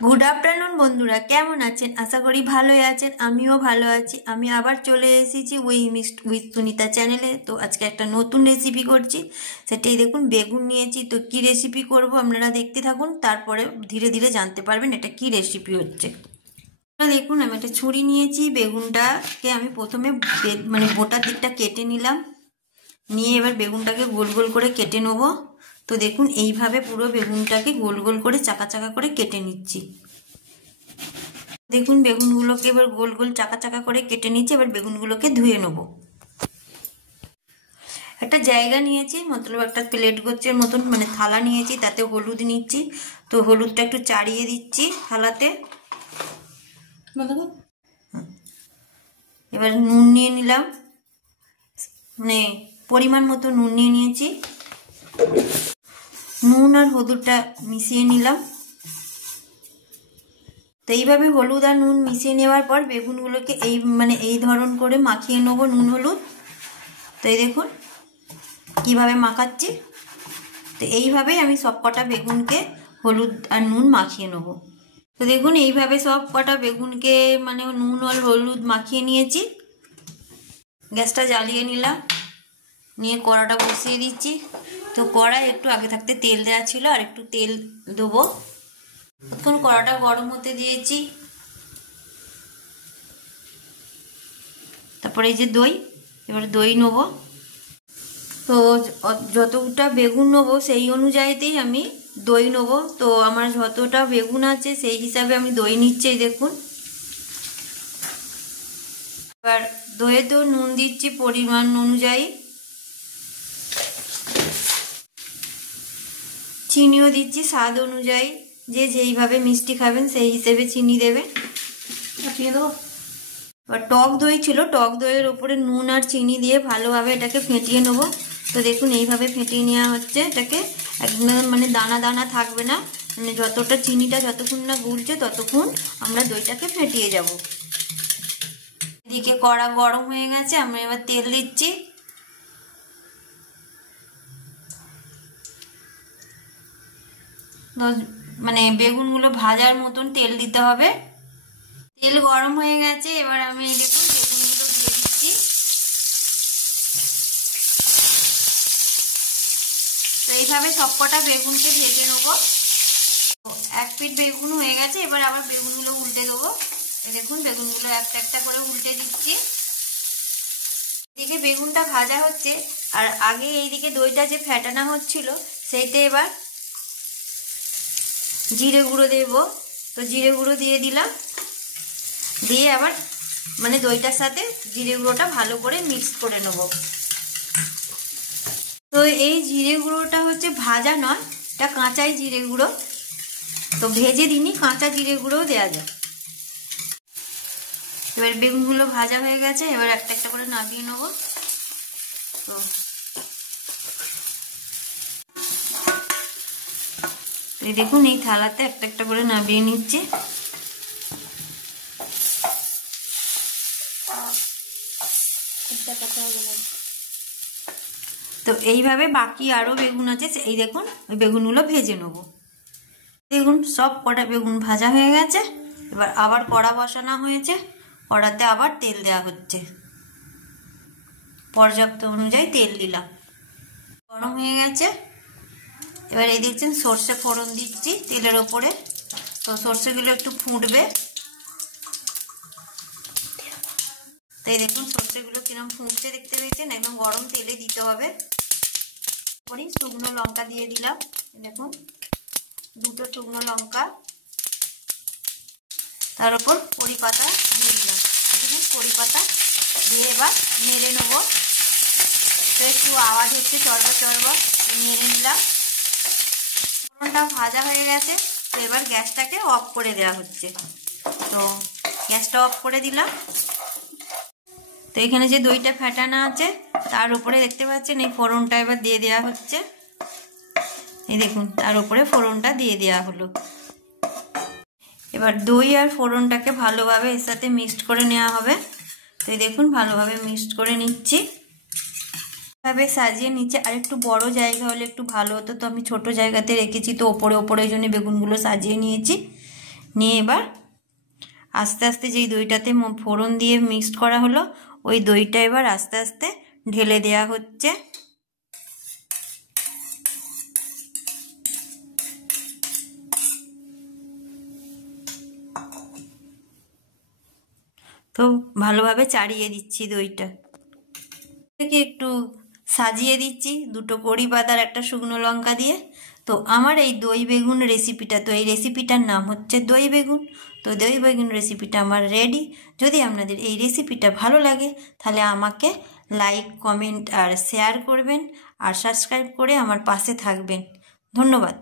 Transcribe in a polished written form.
Good afternoon বন্ধুরা, কেমন আছেন? আশা করি ভালোই আছেন। আমিও ভালো আছি। আমি আবার চলে এসেছি উই মিক্সড উইথ সুনিতা চ্যানেলে। তো আজকে একটা নতুন রেসিপি করছি, সেটাই দেখুন। বেগুন নিয়েছি, তো কি রেসিপি করব আপনারা দেখতে থাকুন, তারপরে ধীরে ধীরে জানতে পারবেন এটা কি রেসিপি হচ্ছে। দেখুন, আমি একটা ছুরি নিয়েছি। বেগুনটাকে আমি প্রথমে মানে বোটার দিকটা কেটে নিলাম, নিয়ে এবার বেগুনটাকে গোল গোল করে কেটে নেবো। তো দেখুন, এইভাবে পুরো বেগুনটাকে গোল গোল করে চাকা চাকা করে কেটে নিচ্ছি। দেখুন, বেগুনগুলোকে এবার গোল গোল চাকা চাকা করে কেটে নিচ্ছি। এবার বেগুনগুলোকে ধুয়ে নেব। একটা জায়গা নিয়েছি, মতলব একটা প্লেট গোছের মতন, মানে থালা নিয়েছি, তাতে হলুদ নিচ্ছি। তো হলুদটা একটু চাড়িয়ে দিচ্ছি থালাতে। এবার নুন নিয়ে নিলাম, মানে পরিমাণ মতো নুন নিয়ে নিয়েছি। নুন আর হলুদটা মিশিয়ে নিলাম। তো এইভাবে হলুদ আর নুন মিশিয়ে নেওয়ার পর বেগুনগুলোকে এই ধরন করে মাখিয়ে নেবো নুন হলুদ। তো এই দেখুন কিভাবে মাখাচ্ছি। তো এইভাবেই আমি সব কটা বেগুনকে হলুদ আর নুন মাখিয়ে নেব। তো দেখুন, এইভাবে সব কটা বেগুনকে মানে নুন আর হলুদ মাখিয়ে নিয়েছি। গ্যাসটা জ্বালিয়ে নিলাম, নিয়ে কড়াটা বসিয়ে দিচ্ছি। তো কড়াই একটু আগে থাকতে তেল দেওয়া ছিল, আর একটু তেল দেবো। তখন কড়াটা গরম হতে দিয়েছি। তারপরে এই যে দই, এবার দই নেবো। তো যতটা বেগুন নেবো সেই অনুযায়ীতেই আমি দই নেবো। তো আমার যতটা বেগুন আছে সেই হিসাবে আমি দই নিচ্ছি। দেখুন, এবার দইয়ে তো নুন দিচ্ছি পরিমাণ অনুযায়ী, চিনিও দিচ্ছি স্বাদ অনুযায়ী। যে যেইভাবে মিষ্টি খাবেন সেই হিসেবে চিনি দেবেন। এবার টক দই ছিল, টক দইয়ের ওপরে নুন আর চিনি দিয়ে ভালোভাবে এটাকে ফেটিয়ে নেবো। তো দেখুন, এইভাবে ফেটিয়ে নেওয়া হচ্ছে এটাকে। একদম মানে দানা দানা থাকবে না, মানে যতটা চিনিটা যতক্ষণ না গুলছে ততক্ষণ আমরা দইটাকে ফেটিয়ে যাব। এদিকে কড়া গরম হয়ে গেছে, আমরা এবার তেল দিচ্ছি। মানে বেগুনগুলো ভাজার মতন তেল দিতে হবে। তেল গরম হয়ে গেছে, এবার আমি দেখুন বেগুনগুলো দিয়ে দিচ্ছি। তো এইভাবে সবকটা বেগুনকে ভেজে নেবো। এক পিঠ বেগুন হয়ে গেছে, এবার আবার বেগুনগুলো উল্টে দেবো। দেখুন, বেগুনগুলো একটা একটা করে উল্টে দিচ্ছি। এদিকে বেগুনটা ভাজা হচ্ছে, আর আগে এইদিকে দইটা যে ফেটানো হচ্ছিল সেইতে এবার জিরে গুঁড়ো দেব। তো জিরে গুঁড়ো দিয়ে দিলাম, দিয়ে আবার মানে দইটার সাথে জিরে গুঁড়োটা ভালো করে মিক্স করে নেব। তো এই জিরে গুঁড়োটা হচ্ছে ভাজা নয়, এটা কাঁচাই জিরে গুঁড়ো। তো ভেজে দিনই কাঁচা জিরে গুঁড়োও দেওয়া যায়। এবার বেগুনগুলো ভাজা হয়ে গেছে, এবার একটা একটা করে নামিয়ে নেবো। তো এই দেখুন, এই থালাতে একটা একটা করে নামিয়ে নিচ্ছি। তো এইভাবে বাকি আরো বেগুন আছে, এই দেখুন ওই বেগুনগুলো ভেজে নেব। দেখুন, সব কটা বেগুন ভাজা হয়ে গেছে। এবার আবার কড়া বসানো হয়েছে, কড়াতে আবার তেল দেওয়া হচ্ছে। পর্যাপ্ত অনুযায়ী তেল দিলাম, গরম হয়ে গেছে। এবার এই দেখছেন সর্ষে ফোড়ন দিচ্ছি তেলের ওপরে। তো সর্ষেগুলো একটু ফুটবে। তো এই দেখুন সর্ষেগুলো কিরকম ফুটছে দেখতে পেয়েছেন, একদম গরম তেলে দিতে হবে। শুকনো লঙ্কা দিয়ে দিলাম, দেখুন দুটো শুকনো লঙ্কা, তার উপর কড়ি পাতা দিয়ে দিলাম। দেখুন কড়ি পাতা দিয়ে এবার নেড়ে নেবো। তো একটু আওয়াজ হচ্ছে চড়বা চড়বা, নেড়ে নিলাম। ফোড়নটা ভাজা হয়ে গেছে। তো এবার গ্যাসটাকে অফ করে দেওয়া হচ্ছে। তো গ্যাসটা অফ করে দিলাম। তো এখানে যে দইটা ফেটানো আছে তার উপরে দেখতে পাচ্ছেন এই ফোড়নটা এবার দিয়ে দেওয়া হচ্ছে। এই দেখুন, তার উপরে ফোড়নটা দিয়ে দেওয়া হলো। এবার দই আর ফোড়নটাকে ভালোভাবে এর সাথে মিক্সড করে নেওয়া হবে। তো দেখুন ভালোভাবে মিক্সড করে নিচ্ছি, ভাবে সাজিয়ে নিচ্ছে। আর একটু বড় জায়গা হলে একটু ভালো হতো, তো আমি ছোট জায়গাতে রেখেছি, তো ওপরে ওপরে ওই জন্য বেগুনগুলো সাজিয়ে নিয়েছি। নিয়ে এবার আস্তে আস্তে যেই দইটাতে ফোড়ন দিয়ে মিক্সড করা হলো ওই দইটা এবার আস্তে আস্তে ঢেলে দেয়া হচ্ছে। তো ভালোভাবে চাড়িয়ে দিচ্ছি দইটা, থেকে একটু সাজিয়ে দিচ্ছি দুটো কড়ি পাতার একটা শুকনো লঙ্কা দিয়ে। তো আমার এই দই বেগুন রেসিপিটা, তো এই রেসিপিটার নাম হচ্ছে দই বেগুন। তো দই বেগুন রেসিপিটা আমার রেডি। যদি আপনাদের এই রেসিপিটা ভালো লাগে তাহলে আমাকে লাইক, কমেন্ট আর শেয়ার করবেন আর সাবস্ক্রাইব করে আমার পাশে থাকবেন। ধন্যবাদ।